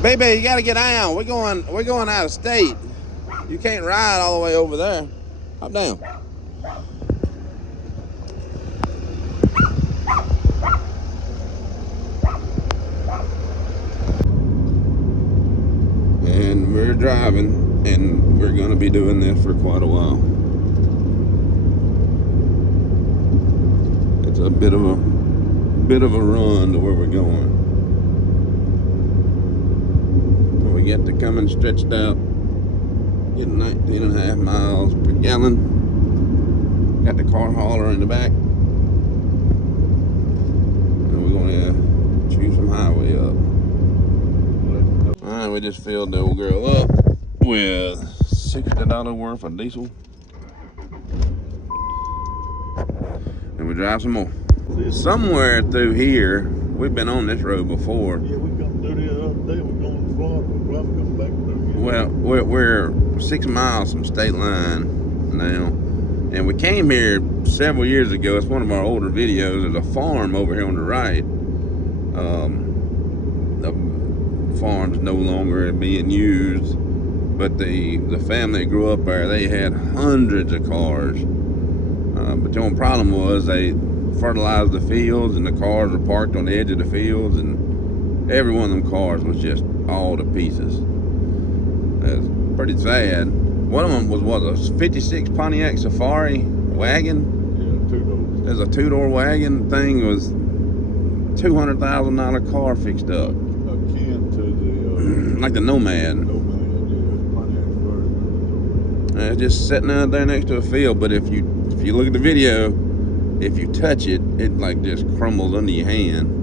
Baby, you gotta get down. We're going out of state. You can't ride all the way over there. Hop down. And we're driving, and we're gonna be doing this for quite a while. It's a bit of a run to where we're going. We get to coming stretched out, getting 19.5 miles per gallon. Got the car hauler in the back, and we're gonna choose some highway up. All right, we just filled the old girl up with $60 worth of diesel, and we drive some more. Somewhere through here, we've been on this road before. Yeah, we come through the other day. We're going to Florida. We'll probably come back through here. Well, we're 6 miles from state line now, and we came here several years ago. It's one of our older videos. There's a farm over here on the right. The farm's no longer being used, but the family that grew up there, they had hundreds of cars. But the only problem was they fertilized the fields, and the cars were parked on the edge of the fields, and every one of them cars was just all to pieces. It was pretty sad. One of them was a 56 Pontiac Safari wagon. Yeah, two-door. There's a two-door wagon. Thing was $200,000 car fixed up. Akin to the like the Nomad. Pontiac It's just sitting out there next to a field. But if you look at the video, if you touch it, it like just crumbles under your hand.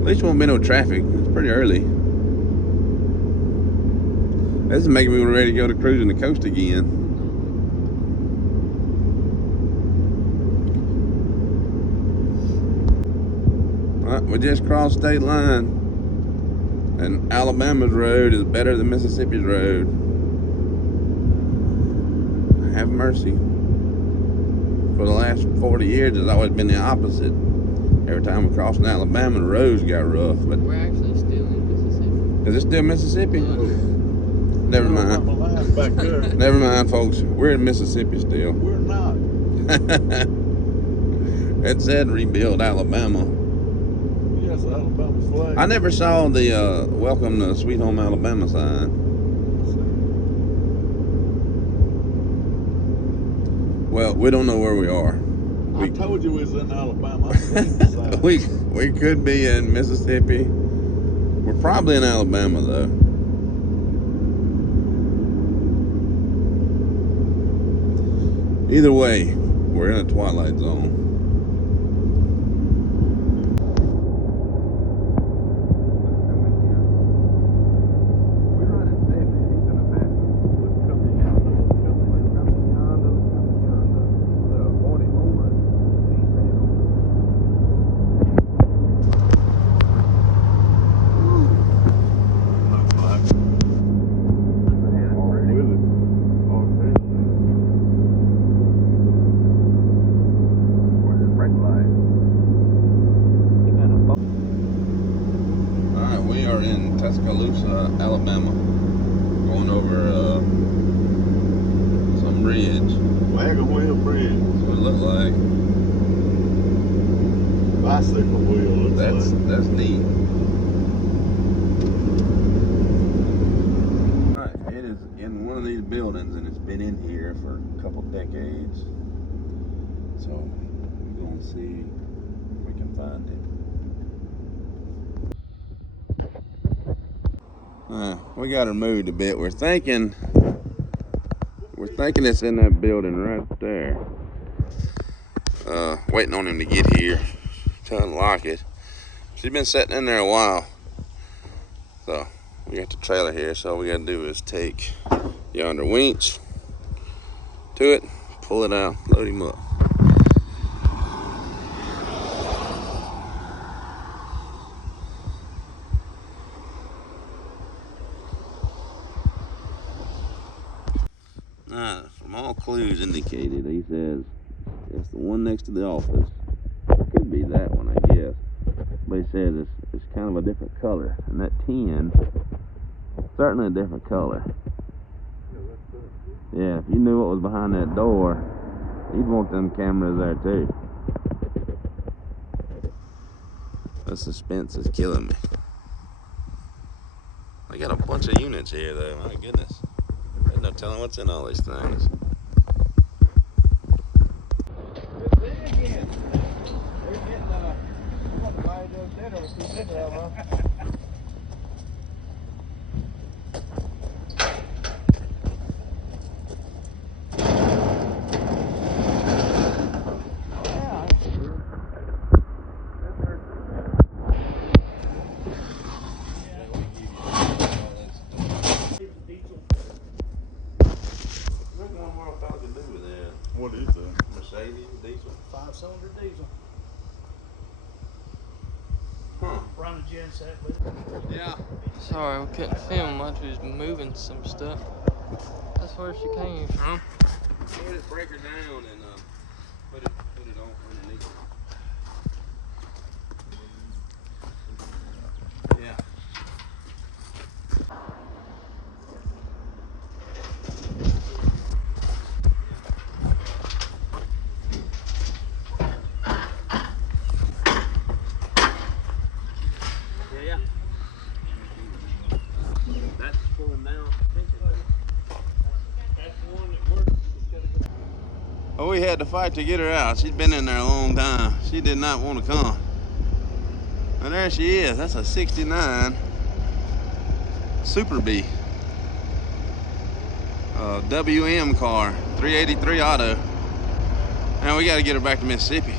At least won't be no traffic. It's pretty early. This is making me ready to go to cruising the coast again. All right, we just crossed state line, and Alabama's road is better than Mississippi's road. Have mercy. For the last 40 years, it's always been the opposite. Every time we crossed in Alabama, the roads got rough. But we're actually still in Mississippi. Is it still Mississippi? Never mind. Back there. Never mind, folks. We're in Mississippi still. We're not. It said rebuild Alabama. Yes, Alabama flag. I never saw the welcome to Sweet Home Alabama sign. Well, we don't know where we are. I told you we was in Alabama. I seen the sign. we could be in Mississippi. We're probably in Alabama though. Either way, we're in a Twilight Zone. Alabama, going over some bridge. Wagon wheel bridge. That's what it looked like. Bicycle wheel looks like. That's neat. Alright, it is in one of these buildings, and it's been in here for a couple decades. So we're gonna see if we can find it. We got her moved a bit. We're thinking it's in that building right there. Waiting on him to get here to unlock it. She's been sitting in there a while. So we got the trailer here, so all we gotta do is take yonder winch to it, pull it out, load him up. From all clues indicated, he says it's the one next to the office. that one, I guess. But he says it's kind of a different color, and that 10, certainly a different color. Yeah, if you knew what was behind that door, you'd want them cameras there too. The suspense is killing me. I got a bunch of units here though, my goodness. There's no telling what's in all these things. What is that? Mercedes diesel. 5-cylinder diesel. Huh. Run a genset with it. Yeah. Sorry, we couldn't film much. We was moving some stuff. That's where she came from. We'll just break her down and put it on underneath. Yeah. Yeah. That's pulling down. That's the one that works. Well, we had to fight to get her out. She'd been in there a long time. She did not want to come. And there she is. That's a 69 Super B. WM car, 383 auto. Now we got to get her back to Mississippi.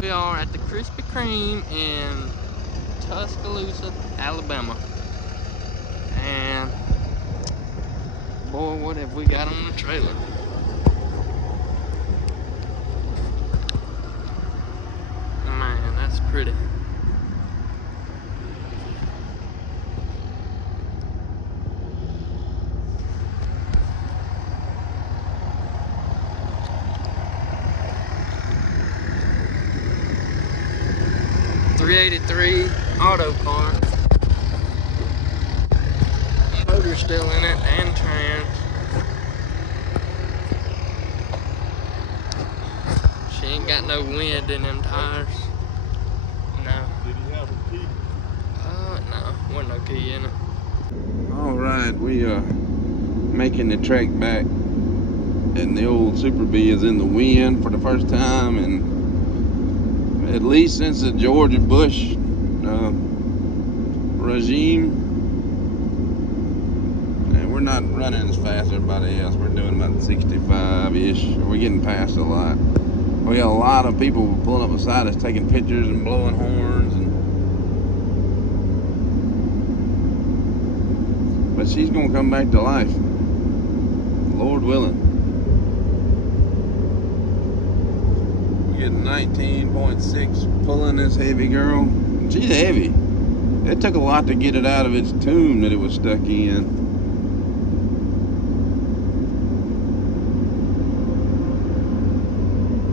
We are at the Krispy Kreme in Tuscaloosa, Alabama. And boy, what have we got on the trailer? Man, that's pretty. .383 auto car. Motor's still in it and trans. She ain't got no wind in them tires. No. Did he have a key? No, wasn't no key in it. All right, we are making the trek back, and the old Super B is in the wind for the first time, and at least since the George Bush regime. And we're not running as fast as everybody else. We're doing about 65-ish. We're getting past a lot. We got a lot of people pulling up beside us, taking pictures and blowing horns, but she's gonna come back to life, Lord willing. We're getting 19.6 pulling this heavy girl. She's heavy. It took a lot to get it out of its tomb that it was stuck in.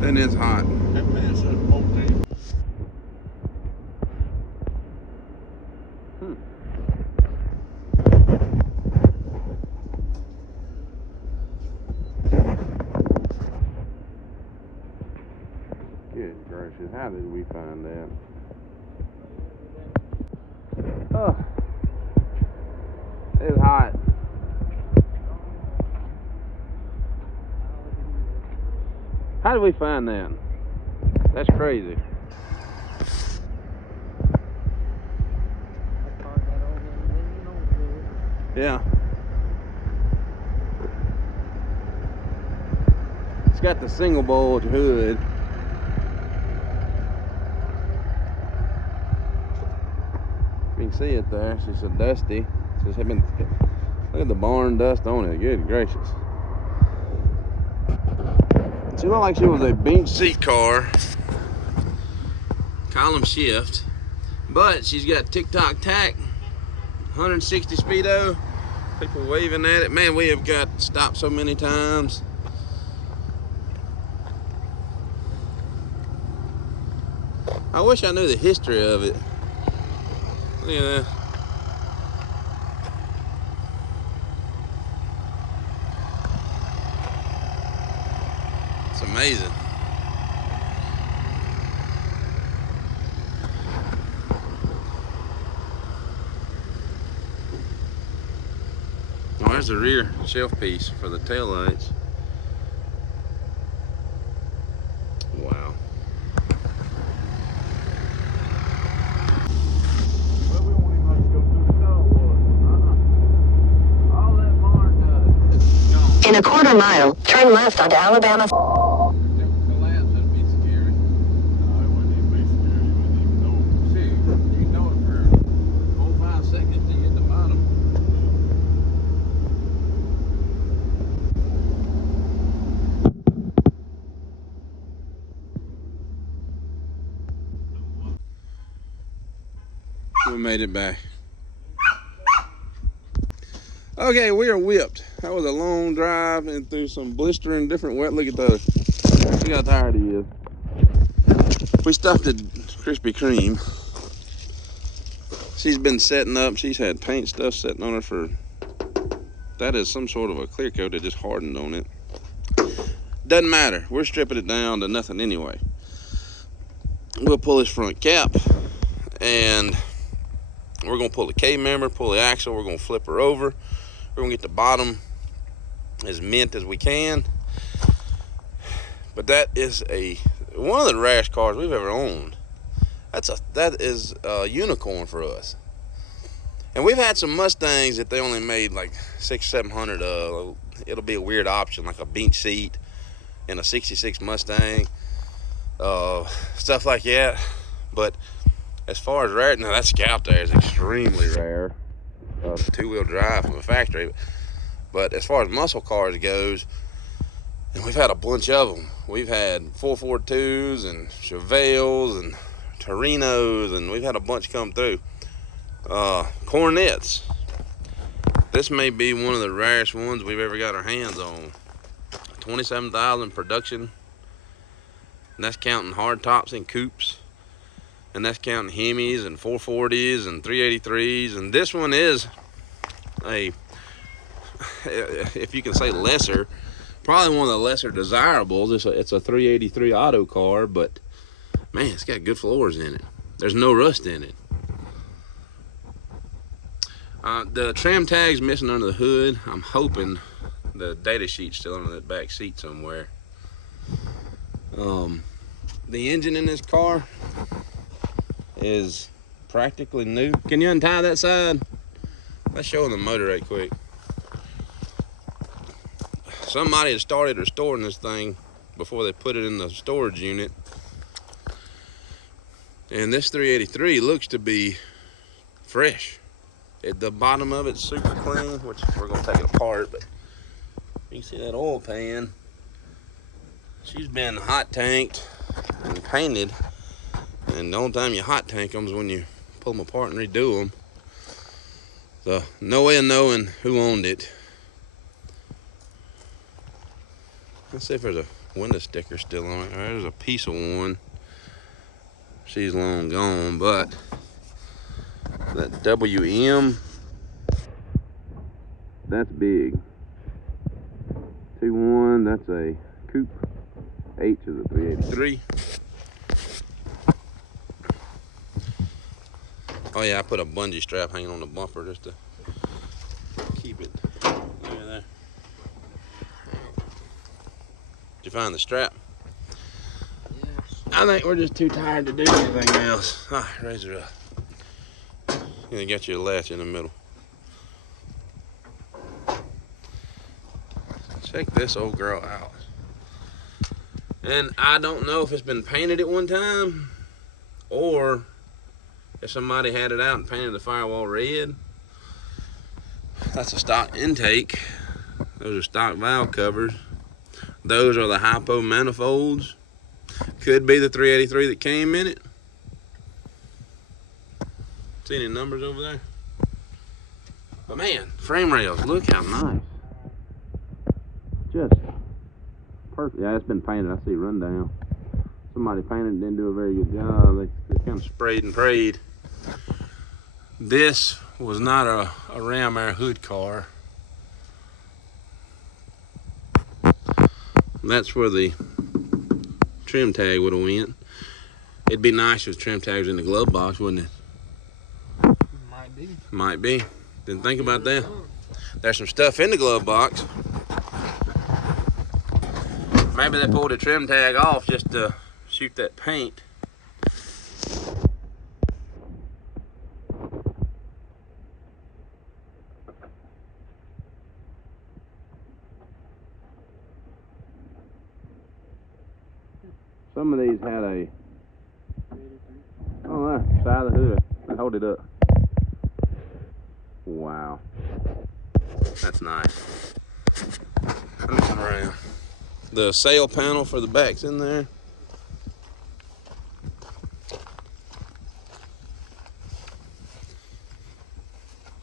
And it's hot. That man said Mopar. Good gracious, how did we find that? Oh, it's hot. How did we find that? That's crazy. Yeah. It's got the single bulge hood. You can see it there. It's just so dusty. It's just been, look at the barn dust on it. Good gracious. She looked like she was a bench seat car. Column shift. But she's got tick-tock tack. 160 speedo. People waving at it. Man, we have got stopped so many times. I wish I knew the history of it. Look at that. It's amazing. Oh, there's the rear shelf piece for the taillights. Wow. Well, we won't even have to go through the car wash. All that barn does is gone. In a quarter mile, turn left onto Alabama. That collapse would be scary. No, it wouldn't even be scary. You wouldn't even know it. Shoot, you can know it for 4 or 5 seconds till you hit the bottom. We made it back. Okay, we are whipped. That was a long drive and through some blistering different wet. Look at those. Look how tired he is. We stopped at Krispy Kreme. She's been setting up. She's had paint stuff setting on her for, that is some sort of a clear coat that just hardened on it. Doesn't matter. We're stripping it down to nothing anyway. We'll pull this front cap and we're gonna pull the K-member, pull the axle, we're gonna flip her over. We're gonna get the bottom as mint as we can. But that is one of the rarest cars we've ever owned. That is a unicorn for us. And we've had some Mustangs that they only made like 600-700 of. It'll be a weird option, like a bench seat in a 66 Mustang, stuff like that. But as far as rare, now that Scout there is extremely rare. Two-wheel drive from a factory. But as far as muscle cars goes, and we've had a bunch of them. We've had 442s and Chevelles and Torinos, and we've had a bunch come through. Cornets. This may be one of the rarest ones we've ever got our hands on. 27,000 production. And that's counting hard tops and coupes. And that's counting Hemis and 440s and 383s. And this one is a, if you can say lesser, probably one of the lesser desirables. It's a 383 auto car, but man, it's got good floors in it. There's no rust in it. The trim tag's missing under the hood. I'm hoping the data sheet's still under that back seat somewhere. The engine in this car is practically new. Can you untie that side? Let's show them the motor right quick. Somebody had started restoring this thing before they put it in the storage unit. And this 383 looks to be fresh. The bottom of it's super clean, which we're gonna take it apart, but you can see that oil pan. She's been hot tanked and painted. And the only time you hot tank them is when you pull them apart and redo them. So no way of knowing who owned it. Let's see if there's a window sticker still on it. There's a piece of one. She's long gone, but that WM, that's big. 2.1, that's a coupe. H is a 383. Oh yeah, I put a bungee strap hanging on the bumper just to keep it. Look at that. Did you find the strap? Yes. I think we're just too tired to do anything else. Ah, raise her up. And you got your latch in the middle. Check this old girl out. And I don't know if it's been painted at one time or if somebody had it out and painted the firewall red. That's a stock intake. Those are stock valve covers. Those are the hypo manifolds. Could be the 383 that came in it. See any numbers over there? But man, frame rails, look how nice. Just perfect. Yeah, it's been painted. I see rundown. somebody painted didn't do a very good job. They kind of sprayed and prayed. This was not a Ram Air hood car. That's where the trim tag would have went. It'd be nice if trim tags in the glove box, wouldn't it? Might be. Might be. Didn't think about that. There's some stuff in the glove box. Maybe they pulled the trim tag off just to shoot that paint. Some of these had a, side of the hood. Hold it up. Wow. That's nice. Let me come around. The sail panel for the back's in there.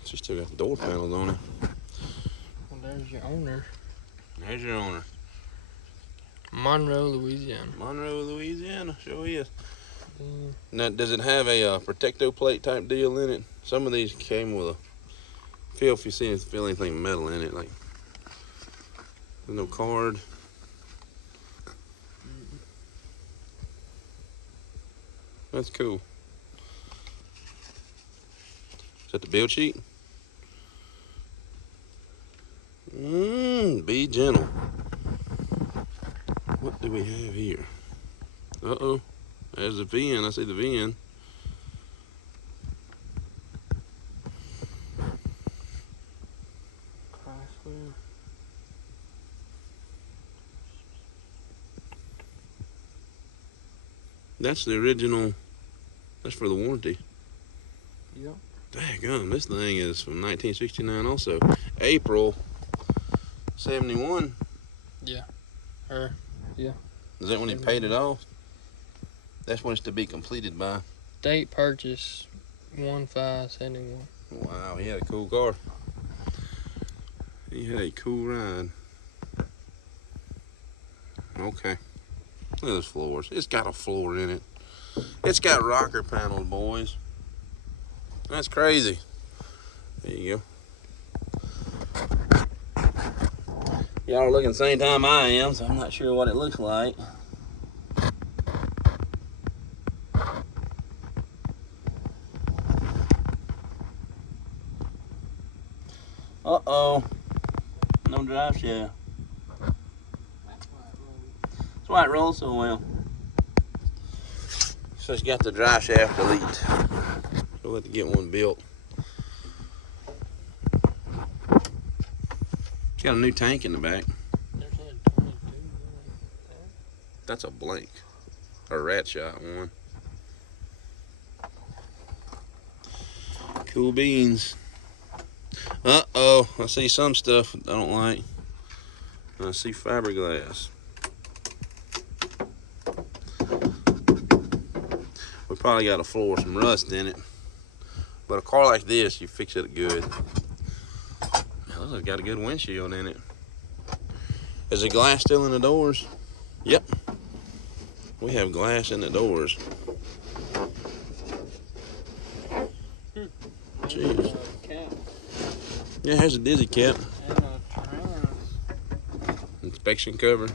She still got the door panels on it. Well, there's your owner. There's your owner. Monroe, Louisiana. Monroe, Louisiana, sure is. Mm. Now, does it have a protecto plate type deal in it? Some of these came with a, feel anything metal in it, like there's no card. That's cool. Is that the build sheet? Be gentle. What do we have here? Uh-oh. There's the VN. I see the VN. That's the original. That's for the warranty. Yep. Daggum, this thing is from 1969 also. April 71. Yeah. Is that when he paid it off? That's when it's to be completed by. Date purchase 1571. Wow, he had a cool car. He had a cool ride. Okay. Look at those floors. It's got a floor in it. It's got rocker panels, boys. That's crazy. There you go. Y'all are looking the same time I am, so I'm not sure what it looks like. Uh-oh. No drive shaft. That's why it rolls so well. So it's got the drive shaft delete. So we'll have to get one built. It's got a new tank in the back. That's a blank. A rat shot one. Cool beans. Uh-oh. I see some stuff I don't like. I see fiberglass. We probably got a floor with some rust in it. But a car like this, you fix it good. This has got a good windshield in it. Is the glass still in the doors? Yep. We have glass in the doors. Jeez. Yeah, here's a dizzy cap. Inspection cover.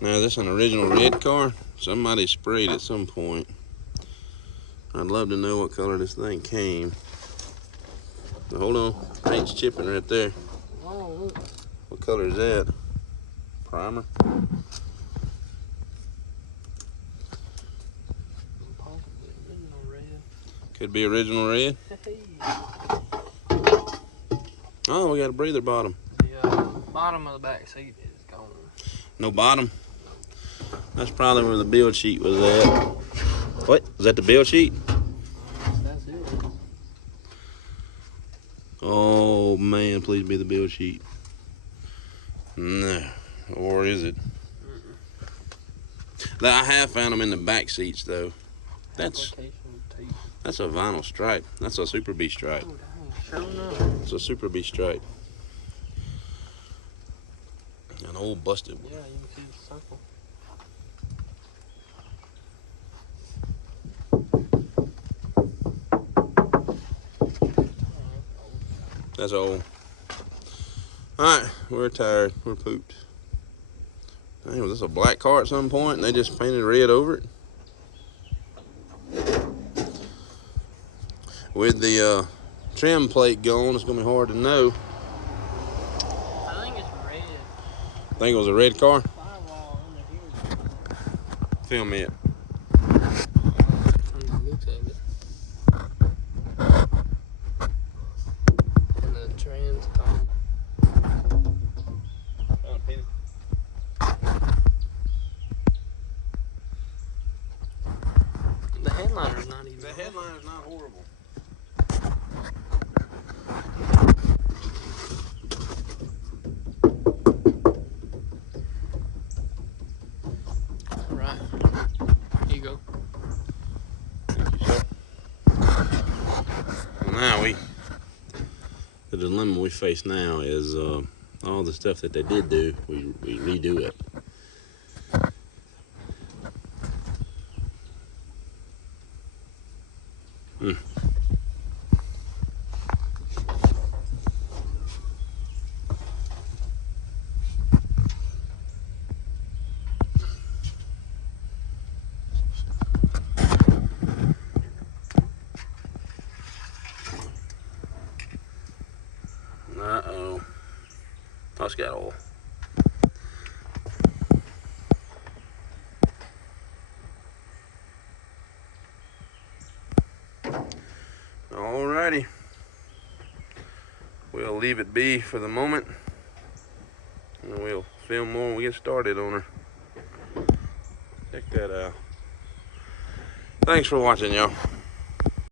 Now, this is an original red car. Somebody sprayed at some point. I'd love to know what color this thing came. Now, hold on, paint's chipping right there. Oh, look. What color is that? Primer? Could be original red. Oh, we got a breather bottom. The bottom of the back seat is gone. No bottom. That's probably where the build sheet was at. What? Was that the build sheet? That's it. Oh man, please be the build sheet. No. Or is it? I have found them in the back seats though. That's a vinyl stripe. That's a Super B stripe. Sure enough. It's a Super B stripe. An old busted one. Yeah, you can see the circle. That's old. Alright, we're tired. We're pooped. Dang, was this a black car at some point and they just painted red over it? With the trim plate gone, it's going to be hard to know. I think it's red. Think it was a red car? Firewall under here. Film it. From the looks of it. And the trim's gone. The headliner's not even. The headliner's not horrible. Right. Here you go. Thank you, sir. Now the dilemma we face now is all the stuff that they did do, we redo it. Uh-oh. Oh, it's got oil. Alrighty. We'll leave it be for the moment. And we'll film more when we get started on her. Check that out. Thanks for watching, y'all.